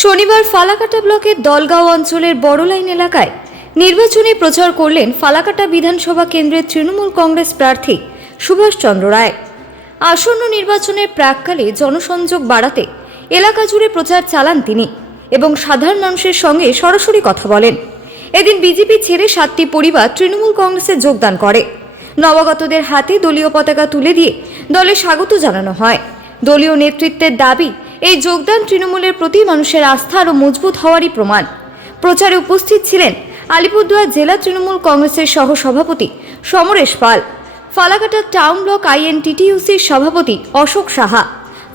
শনিবার ফালাকাটা ব্লকের দলগাঁও অঞ্চলের বড়লাইন এলাকায় নির্বাচনী প্রচার করলেন ফালাকাটা বিধানসভা কেন্দ্রের তৃণমূল কংগ্রেস প্রার্থী সুভাষ চন্দ্র রায়। আসন্ন নির্বাচনের প্রাক্কালে জনসংযোগ বাড়াতে এলাকা জুড়ে প্রচার চালান তিনি এবং সাধারণ মানুষের সঙ্গে সরাসরি কথা বলেন। এদিন বিজেপি ছেড়ে 7টি পরিবার তৃণমূল কংগ্রেসে যোগদান করে। নবাগতদের হাতে দলীয় পতাকা তুলে দিয়ে দলে স্বাগত জানানো হয়। দলীয় নেতৃত্বের দাবি, এই যোগদান তৃণমূলের প্রতি মানুষের আস্থা আরও মজবুত হওয়ারই প্রমাণ। প্রচারে উপস্থিত ছিলেন আলিপুরদুয়ার জেলা তৃণমূল কংগ্রেসের সহ সভাপতি সমরেশ পাল, ফালাকাটা টাউন ব্লক আইএনটিটিইউসির সভাপতি অশোক সাহা,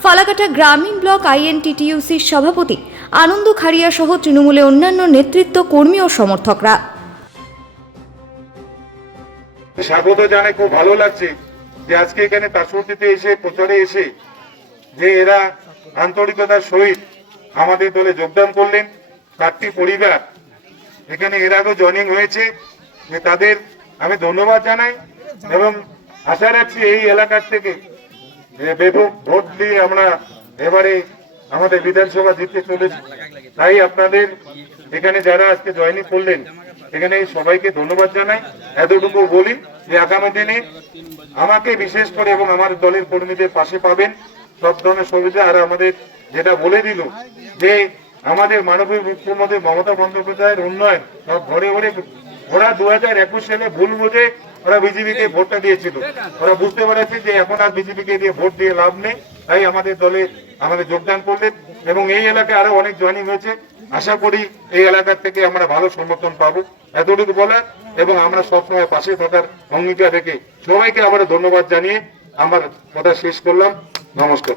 ফালাকাটা গ্রামীণ ব্লক আইএনটিটিইউসির সভাপতি আনন্দ খাড়িয়া সহ তৃণমূলের অন্যান্য নেতৃত্ব, কর্মী ও সমর্থকরা। স্বাগত জানাই, খুব ভালো লাগছে যে আজকে এখানে তাসুরটিতে এসে প্রচারে এসে যে এরা আন্তরিকতার সহিত আমাদের দলে যোগদান করলেন। 7টি পরিবার এখানে এর আগেও জয়েনিং হয়েছে, যে তাদের আমি ধন্যবাদ জানাই এবং আশা রাখছি এই এলাকার থেকে ব্যাপক ভোট দিয়ে আমরা এবারে আমাদের বিধানসভা জিততে চলেছি। তাই আপনাদের এখানে যারা আজকে জয়েনিং করলেন এখানে সবাইকে ধন্যবাদ জানাই। এতটুকু বলি যে আগামী দিনে আমাকে বিশেষ করে এবং আমার দলের কর্মীদের পাশে পাবেন, সব ধরনের সুবিধা। আর আমাদের যেটা বলে দিল যে আমাদের মাননীয় মুখ্যমন্ত্রী মমতা বন্দ্যোপাধ্যায়ের উন্নয়ন সব ঘরে ঘরে, ওরা 2021 সালে ভুল বুঝে ওরা বিজেপিকে ভোটটা দিয়েছিল। ওরা বুঝতে পেরেছে যে এখন আর বিজেপিকে দিয়ে ভোট দিয়ে লাভ নেই, তাই আমাদের দলে আমাদের যোগদান করলেন এবং এই এলাকায় আরো অনেক জয়েনিং হয়েছে। আশা করি এই এলাকার থেকে আমরা ভালো সমর্থন পাবো, এতটুকু বলার। এবং আমরা সবসময় পাশে থাকার অঙ্গীকার রেখে সবাইকে আবার ধন্যবাদ জানিয়ে আমার কথা শেষ করলাম। নমস্কার।